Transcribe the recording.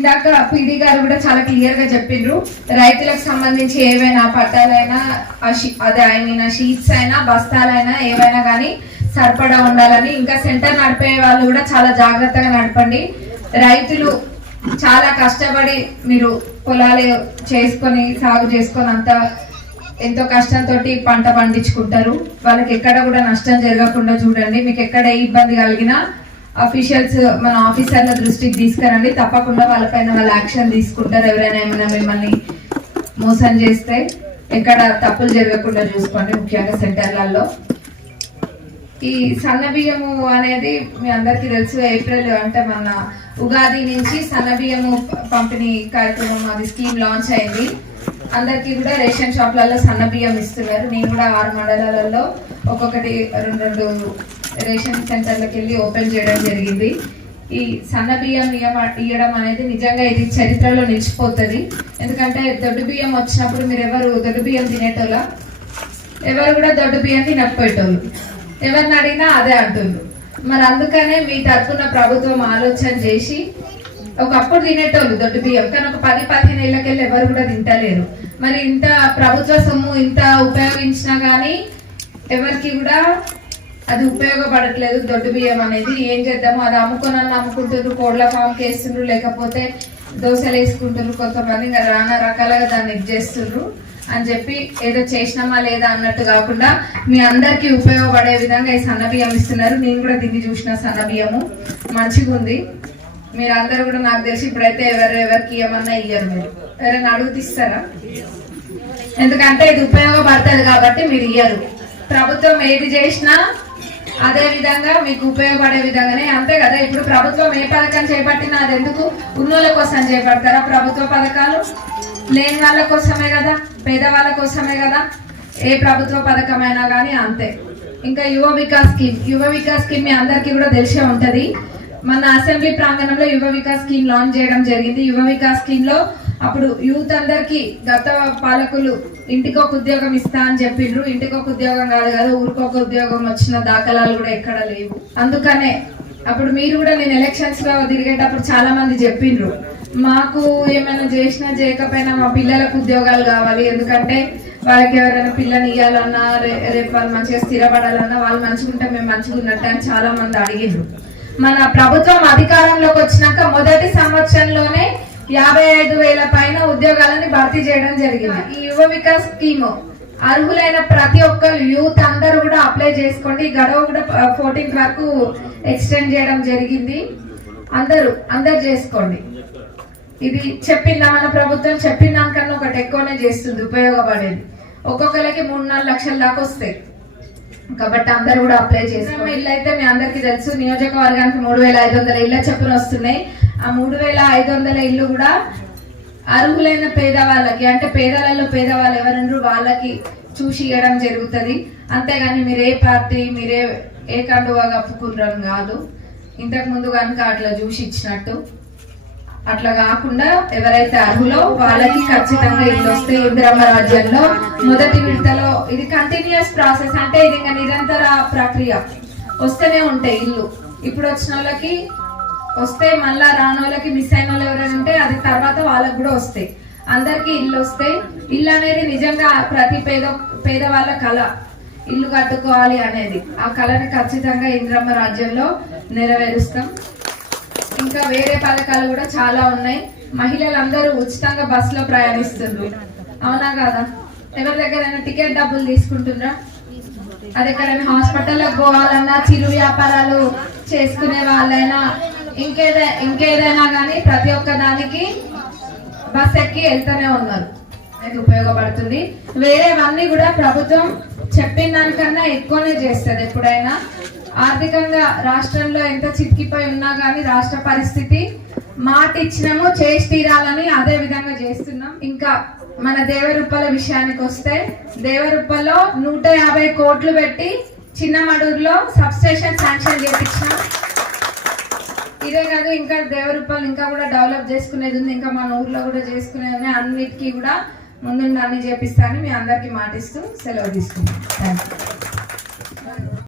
ఇందాక పిడి గారు కూడా చాలా క్లియర్గా చెప్పిండ్రు. రైతులకు సంబంధించి ఏవైనా పట్టాలైనా ఆ అదే ఐ మీన్ షీట్స్ అయినా బస్తాలైనా ఏవైనా కానీ సరిపడా ఉండాలని ఇంకా సెంటర్ నడిపే వాళ్ళు కూడా చాలా జాగ్రత్తగా నడపండి. రైతులు చాలా కష్టపడి మీరు పొలాలు చేసుకొని సాగు చేసుకొని అంతా ఎంతో కష్టంతో పంట పండించుకుంటారు. వాళ్ళకి ఎక్కడ కూడా నష్టం జరగకుండా చూడండి. మీకు ఎక్కడ ఏ ఇబ్బంది కలిగినా అఫీషియల్స్ మన ఆఫీసర్ల దృష్టికి తీసుకురండి. తప్పకుండా వాళ్ళపైన వాళ్ళు యాక్షన్ తీసుకుంటారు. ఎవరైనా ఏమైనా మిమ్మల్ని మోసం చేస్తే ఎక్కడ తప్పులు జరగకుండా చూసుకోండి ముఖ్యంగా సెంటర్లలో. ఈ సన్న బియ్యము అనేది మీ అందరికీ తెలుసు ఏప్రిల్ అంటే మన ఉగాది నుంచి సన్న బియ్యము పంపిణీ కార్యక్రమం అది స్కీమ్ లాంచ్ అయింది. అందరికీ కూడా రేషన్ షాప్లలో సన్న బియ్యం ఇస్తున్నారు. నేను కూడా ఆరు మండలాలలో ఒక్కొక్కటి రెండు రెండు రేషన్ సెంటర్లకు వెళ్ళి ఓపెన్ చేయడం జరిగింది. ఈ సన్న బియ్యం ఇవ్వడం అనేది నిజంగా ఇది చరిత్రలో నిలిచిపోతుంది. ఎందుకంటే దొడ్డు బియ్యం వచ్చినప్పుడు మీరు ఎవరు దొడ్డు బియ్యం తినేటోళ్ళ? ఎవరు కూడా దొడ్డు బియ్యం తినకపోయేటోళ్ళు. ఎవరిని అడిగినా అదే అంటుండ్రు. మరి అందుకనే మీ తరఫున ప్రభుత్వం ఆలోచన చేసి ఒకప్పుడు తినేటోళ్ళు దొడ్డు బియ్యం. కానీ ఒక పది పదిహేను ఏళ్ళకెళ్ళి ఎవరు కూడా తింటలేరు. మరి ఇంత ప్రభుత్వ సొమ్ము ఇంత ఉపయోగించినా కానీ ఎవరికి కూడా అది ఉపయోగపడట్లేదు. దొడ్డు బియ్యం అనేది ఏం చేద్దాము అది అమ్ముకోనని అమ్ముకుంటున్నారు కోడ్ల ఫామ్కి వేస్తుండ్రు లేకపోతే దోశలు వేసుకుంటున్నారు కొంతమంది ఇంకా నానా రకాలుగా దాన్ని ఇది చేస్తుండ్రు అని చెప్పి ఏదో చేసినామా లేదా అన్నట్టు కాకుండా మీ అందరికి ఉపయోగపడే విధంగా ఈ సన్న బియ్యం ఇస్తున్నారు. నేను కూడా దీన్ని చూసిన సన్న బియ్యము. మంచిగా ఉంది. మీరు అందరు కూడా నాకు తెలిసి ఇప్పుడైతే ఎవరు ఎవరికి ఏమన్నా ఇయ్యరు మీరు. ఎవరైనా అడుగుతిస్తారా ఎందుకంటే ఇది ఉపయోగపడుతుంది కాబట్టి మీరు ఇయ్యరు. ప్రభుత్వం ఏది చేసినా అదే విధంగా మీకు ఉపయోగపడే విధంగానే అంతే కదా ఇప్పుడు ప్రభుత్వం ఏ పథకం చేపట్టినా అది ఎందుకు? ఉన్నోళ్ళ కోసం చేపడతారా ప్రభుత్వ పథకాలు? లేని వాళ్ళ కోసమే కదా పేదవాళ్ళ కోసమే కదా ఏ ప్రభుత్వ పథకమైనా కానీ అంతే. ఇంకా యువ వికాస్ స్కీమ్ యువ వికాస్ స్కీమ్ మీ అందరికీ కూడా తెలిసే ఉంటుంది. మన అసెంబ్లీ ప్రాంగణంలో యువ వికాస్ స్కీమ్ లాంచ్ చేయడం జరిగింది. యువ వికాస్ స్కీమ్లో అప్పుడు యూత్ అందరికి గత పాలకులు ఇంటికి ఒక ఉద్యోగం ఇస్తా అని చెప్పిండ్రు. ఇంటికి ఒక ఉద్యోగం కాదు కదా ఊరికొక ఉద్యోగం వచ్చిన దాఖలాలు కూడా ఎక్కడ లేవు. అందుకనే అప్పుడు మీరు కూడా నేను ఎలక్షన్స్లో తిరిగేటప్పుడు చాలా మంది చెప్పిండ్రు. మాకు ఏమైనా చేసినా చేయకపోయినా మా పిల్లలకు ఉద్యోగాలు కావాలి. ఎందుకంటే వాళ్ళకి ఎవరైనా పిల్లని ఇవ్వాలన్నా రే- రేపు వాళ్ళు మంచిగా స్థిరపడాలన్నా వాళ్ళు మంచిగా ఉంటే మేము మంచిగా ఉన్నట్టు అని చాలా మంది అడిగిండ్రు. మన ప్రభుత్వం అధికారంలోకి వచ్చినాక మొదటి సంవత్సరంలోనే యాభై ఐదు వేల పైన ఉద్యోగాలని భర్తీ చేయడం జరిగింది. ఈ యువ వికాస్ స్కీమ్ అర్హులైన ప్రతి ఒక్కరు యూత్ అందరూ కూడా అప్లై చేసుకోండి. గడవ గడువు కూడా ఫోర్టీన్త్ వరకు ఎక్స్టెండ్ చేయడం జరిగింది. అందరూ అందరు చేసుకోండి. ఇది చెప్పిందా మన ప్రభుత్వం చెప్పిన దానికన్నా ఒకటి ఎక్కువనే చేస్తుంది ఉపయోగపడేది. ఒక్కొక్కరికి మూడు నాలుగు లక్షల దాకా వస్తాయి. కాబట్టి అందరు కూడా అప్లై చేసుకోండి. ఇల్లు అయితే మీ అందరికీ తెలుసు నియోజకవర్గానికి మూడు వేల ఐదు వందల ఇళ్ళ చెప్పున వస్తున్నాయి. ఆ మూడు వేల ఐదు వందల ఇల్లు కూడా అర్హులైన పేదవాళ్ళకి అంటే పేదలలో పేదవాళ్ళు ఎవరుండ్రు వాళ్ళకి చూసి ఇవ్వడం జరుగుతుంది. అంతేగాని మీరు ఏ పార్టీ మీరే ఏ కండువా కప్పుకుంటారని కాదు. ఇంతకు ముందు కనుక అట్లా చూసి ఇచ్చినట్టు. అట్లా కాకుండా ఎవరైతే అర్హులో వాళ్ళకి ఖచ్చితంగా ఇల్లు వస్తే రాజ్యంలో మొదటి విడతలో ఇది కంటిన్యూస్ ప్రాసెస్ అంటే ఇది ఇంకా నిరంతర ప్రక్రియ. వస్తూనే ఉంటాయి ఇల్లు. ఇప్పుడు వచ్చిన వాళ్ళకి వస్తే మళ్ళా రాని వాళ్ళకి మిస్ అయిన వాళ్ళు ఎవరైనా ఉంటే అది తర్వాత వాళ్ళకి కూడా వస్తాయి. అందరికి ఇల్లు వస్తాయి ఇల్లు అనేది నిజంగా ప్రతి పేద పేదవాళ్ళ కళ. ఇల్లు కట్టుకోవాలి అనేది. ఆ కళని ఖచ్చితంగా ఇంద్రమ్మ రాజ్యంలో నెరవేరుస్తాం. ఇంకా వేరే పథకాలు కూడా చాలా ఉన్నాయి. మహిళలందరూ ఉచితంగా బస్సులో ప్రయాణిస్తున్నారు. అవునా కాదా? ఎవరి దగ్గర టికెట్ డబ్బులు తీసుకుంటున్నారా? అది ఎక్కడైనా హాస్పిటల్లో పోవాలన్నా చిరు వ్యాపారాలు చేసుకునే వాళ్ళైనా ఇంకేదే ఇంకేదైనా కానీ ప్రతి ఒక్క దానికి బస్ ఎక్కి వెళ్తూనే ఉన్నారు. అది ఉపయోగపడుతుంది. వేరేవన్నీ కూడా ప్రభుత్వం చెప్పిన దానికన్నా ఎక్కువనే చేస్తుంది ఎప్పుడైనా. ఆర్థికంగా రాష్ట్రంలో ఎంత చిక్కిపోయి ఉన్నా కానీ రాష్ట్ర పరిస్థితి మాట ఇచ్చినాము చేసి తీరాలని అదే విధంగా చేస్తున్నాం. ఇంకా మన దేవరుప్పల విషయానికి వస్తే దేవరుప్పలో నూట యాభై కోట్లు పెట్టి చిన్నమడూరులో సబ్స్టేషన్ శాంక్షన్ చేపించినాం. ఇదే కాదు ఇంకా దేవరూపాలు ఇంకా కూడా డెవలప్ చేసుకునేది ఉంది. ఇంకా మన ఊర్లో కూడా చేసుకునేది ఉంది అన్నిటికీ కూడా ముందుండి అన్ని చేపిస్తానని మీ అందరికీ మాటిస్తూ సెలవు తీసుకుంటాం థ్యాంక్ యూ